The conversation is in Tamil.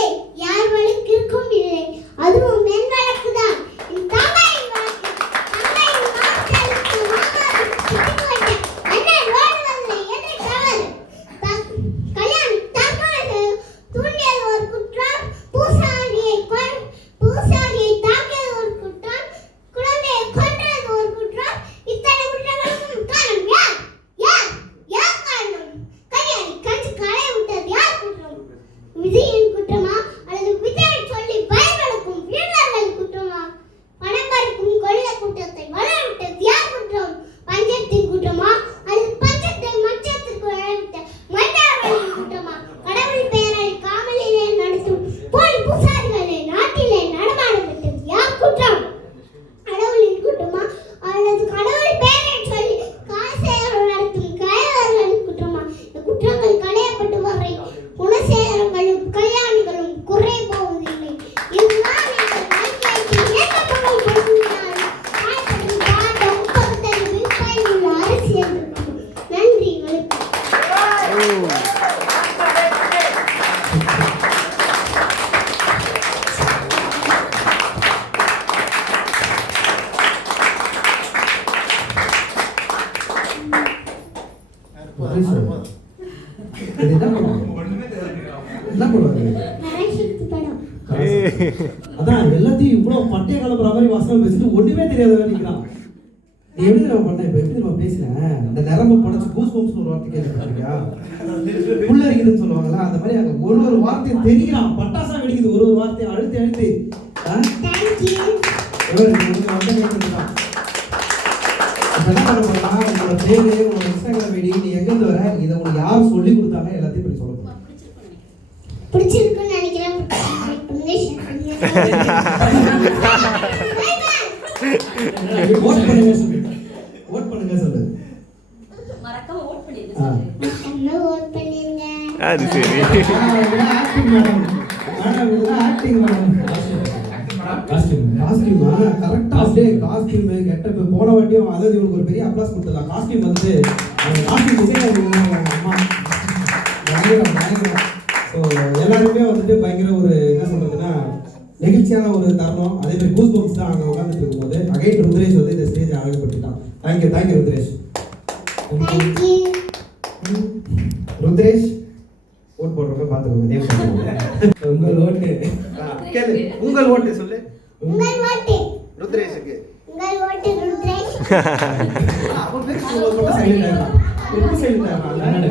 இல்லை யார் வழி இல்லை. அதுவும் மேல் ருத்ரேஷ் இது என்ன அதான் எல்லாத்தையும் இவ்வளவு பட்டைய கலப்புற மாதிரி வசனம் பேசிட்டு ஒண்ணுமே தெரியாதவன் நிக்கிறான். நீ எப்படி நம்ம பண்ண? இப்ப எப்படி நம்ம பேசுனேன் இந்த நரம்பு படைச்சு கூஸ் ஒரு வார்த்தை கேட்டுருக்கியா புள்ள இருக்குதுன்னு சொல்லுவாங்கல்ல அந்த மாதிரி அங்க ஒரு ஒரு வார்த்தையும் தெரிகிறான். பட்டாசா வெடிக்குது ஒரு ஒரு வார்த்தையை அழுத்தி அழுத்தி. இப்ப என்ன பண்ண போறா உங்களோட பேரு உங்களோட ஐடி நீ எங்க இருந்து வர? இதை உனக்கு யார் சொல்லி கொடுத்தாங்க? எல்லாத்தையும் இப்படி சொல்ல போறேன் பிடிச்சிருக்குன்னு நினைக்கிறேன். ஓட் பண்ணுங்க ஓட் பண்ணுங்க சொல்லு மறக்காம ஓட் பண்ணிருங்க ஓட் பண்ணிருங்க. அது சரி. கரெக்டா அப்படியே காஸ்டியூம் கெட்டப் போன வாட்டியும் அதாவது இவனுக்கு ஒரு பெரிய அப்ளாஸ் கொடுத்தலாம் காஸ்டியூம் வந்து அந்த காஸ்டியூம் டிசைனர் அம்மா பயங்கரம் பயங்கரம். ஸோ எல்லாருமே வந்துட்டு பயங்கர ஒரு என்ன சொல்றதுன்னா நெகிழ்ச்சியான ஒரு தருணம். அதே மாதிரி கூஸ் பம்ப்ஸ் தான் அங்கே உட்காந்துட்டு இருக்கும்போது. அகைன் ருத்ரேஷ் வந்து இந்த stage அழகுபடுத்திட்டான். Thank you thank you Rudresh. Rudresh. Vote போடுறப்ப பார்த்துக்கோங்க உங்கள் ஓட்டு. கேளு. உங்கள் ஓட்டு சொல்லு. உங்கள் ஓட்டு. ருத்ரேஷுக்கு. உங்கள் ஓட்டு ருத்ரேஷ். റിപ്രസെന്റ് ആവാനാണ്